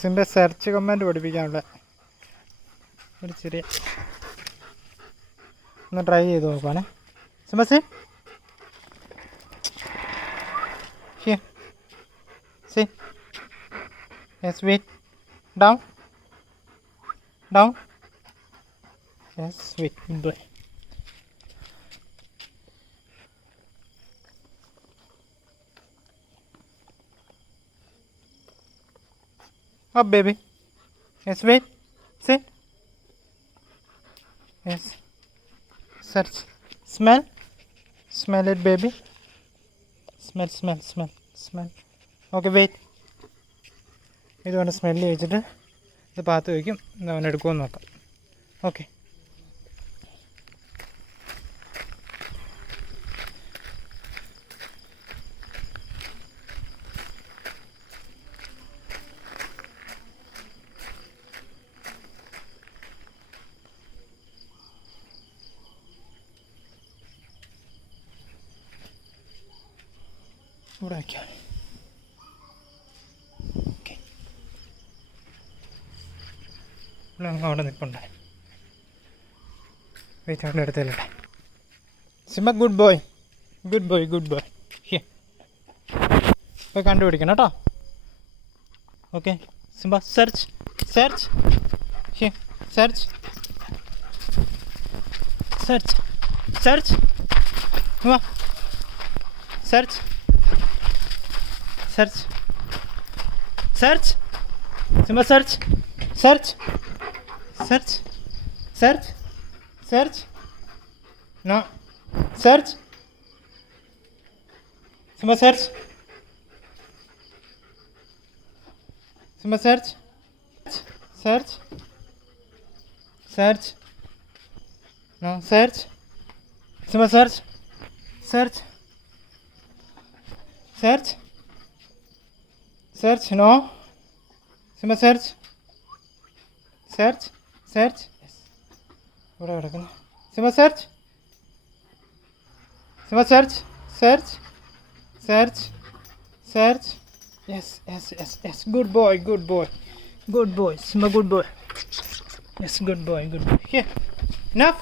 Simba search command പഠിപ്പിക്കാനുള്ള ഒരു ചെറിയ ഒന്ന് ട്രൈ ചെയ്ത് നോക്കുവാണേ. Simba see here see yes wait down down yes wait good boy. Up, baby. Yes, wait. Sit. Yes. Search. Smell. Smell it, baby. Smell, smell, smell, smell. Okay, wait. ഇതുകൊണ്ട് smell വെച്ചിട്ട് ഇത് path വയ്ക്കും. അവൻ എടുക്കുമെന്ന് നോക്കാം. Okay. ഇവിടെ വയ്ക്കാം. Okay. ഇവിടെ അങ്ങ് അവിടെ നിൽപ്പുണ്ട്. വെയിറ്റ് അവിടെ എടുത്തല്ലേ. Simba good boy, good boy, good boy. ഇപ്പോൾ കണ്ടുപിടിക്കണം കേട്ടോ. Okay. Simba search, search, search, search, search, search, search, search, Simba search, search, search, search, search, no, search, Simba search, Simba search, search, search, no, search, Simba search, search, search, search, no. Simba search, search, search. Yes. ഇവിടെ കിടക്കുന്നു. Simba search, Simba search, search, search, search. Yes, yes, yes, yes. Good boy, good boy, good boy. Simba, good boy. Yes, good boy, good boy. Here, enough.